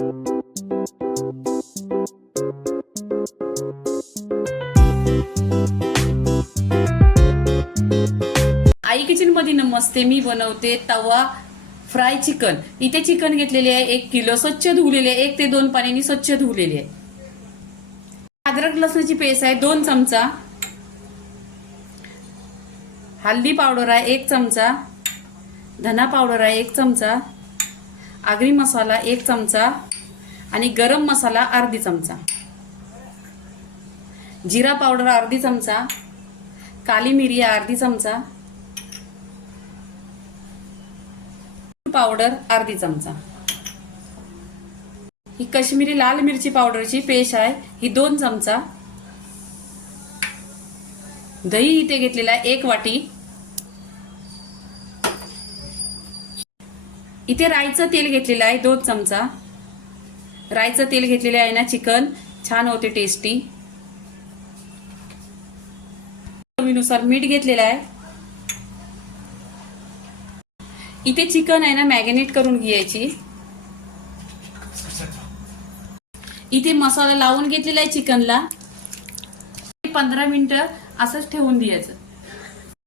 आई kitchen मध्ये नमस्ते. मी बनवते तवा फ्राय चिकन. इथे चिकन घेतलेले आहे 1 किलो, स्वच्छ धुवलेले, 1 ते 2 पाण्याने स्वच्छ धुवलेले आहे. अद्रक लसणाची पेस्ट आहे 2 चमचा, हल्दी पावडर आहे 1 चमचा, धना पावडर आहे 1 चमचा, आगरी मसाला 1 चमचा आणि गरम मसाला अर्धी चमचा, जिरा पावडर अर्धी चमचा, काली मिरी अर्धी चमचा, पावडर अर्धी चमचा. ही काश्मीरी लाल मिरची पावडरची पेस्ट आहे ही 2 चमचा. दही इथे घेतलेला आहे 1 वाटी. इथे राईचं तेल घेतलेलं आहे 2 चमचा. राईचं तेल घेतलेलं आहे ना, चिकन छान होते टेस्टी. चवीनुसार मीठ घेतलेलं आहे. इथे चिकन आहे ना मॅरिनेट करून घ्यायची. इथे मसाला लावून घेतलेला आहे चिकनला. 15 मिनिटं असंच ठेवून द्यायचं.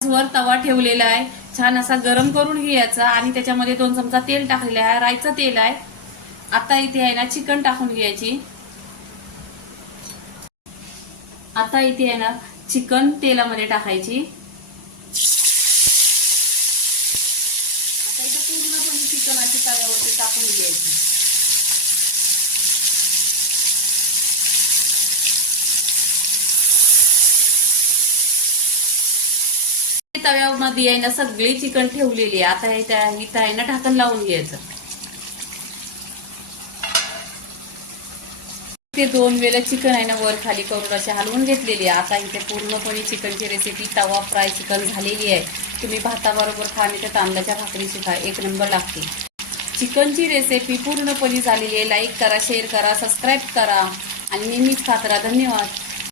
वर तवा ठेवलेला आहे, छान असा गरम करून घ्यायचा आणि त्याच्यामध्ये 2 चमचा तेल टाकलेलं आहे, राईचं तेल आहे. आता इथे आहे ना चिकन टाकून घ्यायची. आता इथे आहे ना चिकन तेलामध्ये टाकायची. आता इथे पूर्णपणे चिकन अशी तव्यावरती टाकून घ्यायची. तव्यामध्ये आहे ना सगळी चिकन ठेवलेली आहे. आता इथं आहे ना ढाकण लावून घ्यायचं. ते 2 वेळा चिकन आहे ना वर खाली करून अशी हलवून घेतलेली आहे. आता इथे पूर्णपणे चिकनची रेसिपी तवा फ्राय चिकन झालेली आहे. तुम्ही भाताबरोबर खाणे तर तांदळाच्या भाकरीची खा, 1 नंबर लागते. चिकनची रेसिपी पूर्णपणे झालेली आहे. लाईक करा, शेअर करा, सबस्क्राईब करा आणि नेहमीच खात राहा. धन्यवाद.